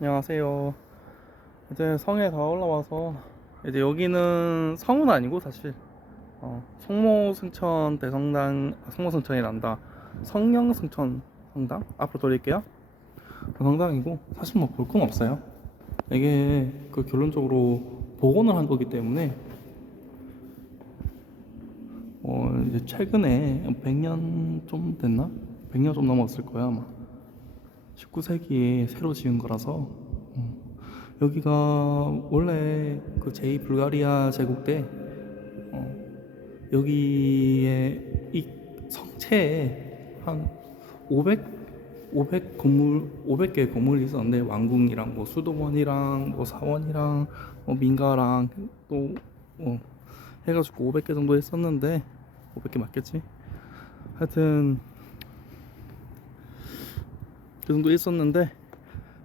안녕하세요. 이제 성에 다 올라와서 이제 여기는 성은 아니고 사실 어, 성모승천 대성당 아, 성모승천이란다. 성령승천 성당 앞으로 돌릴게요. 그 성당이고 사실 뭐 볼 건 없어요. 이게 그 결론적으로 복원을 한 거기 때문에 어 이제 최근에 100년 좀 됐나? 100년 좀 넘었을 거야 아마. 19세기에 새로 지은 거라서 어, 여기가 원래 그 제2 불가리아 제국 때 어, 여기에 이 성체에 한 500, 500 건물 500개 건물이 있었는데 왕궁이랑 뭐 수도원이랑 뭐 사원이랑 뭐 민가랑 또 어, 해가지고 500개 정도 했었는데 500개 맞겠지? 하여튼 그 정도 있었는데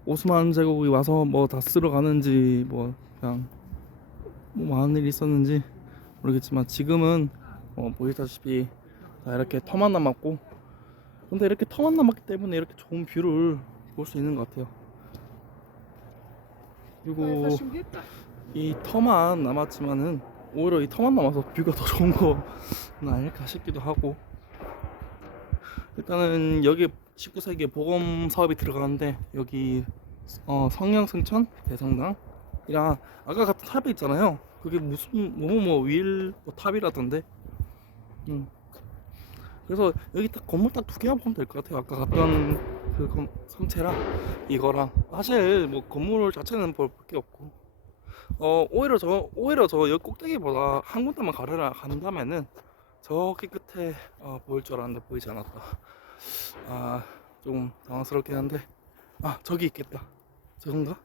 오스만 제국이 와서 뭐 다 쓸어 가는지 뭐 그냥 뭐 많은 일이 있었는지 모르겠지만 지금은 어 보시다시피 다 이렇게 터만 남았고 근데 이렇게 터만 남았기 때문에 이렇게 좋은 뷰를 볼 수 있는 것 같아요. 그리고 이 터만 남았지만은 오히려 이 터만 남아서 뷰가 더 좋은 거 아닐까 싶기도 하고 일단은 여기 19세기에 보검 사업이 들어가는데 여기 어, 성령승천 대성당 이랑 아까 같은 탑이 있잖아요. 그게 무슨 뭐뭐 윌 뭐 탑이라던데. 음. 그래서 여기 딱 건물 딱 두 개만 보면 될 것 같아요. 아까 갔던 그 건- 성체랑 이거랑 사실 뭐 건물 자체는 볼 게 없고 어 오히려 저 오히려 저 여기 꼭대기보다 한 군데만 가르라 간다면은 저기 끝에 어, 보일 줄 알았는데 보이지 않았다. 아, 조금 당황스럽긴 한데, 아, 저기 있겠다. 저건가?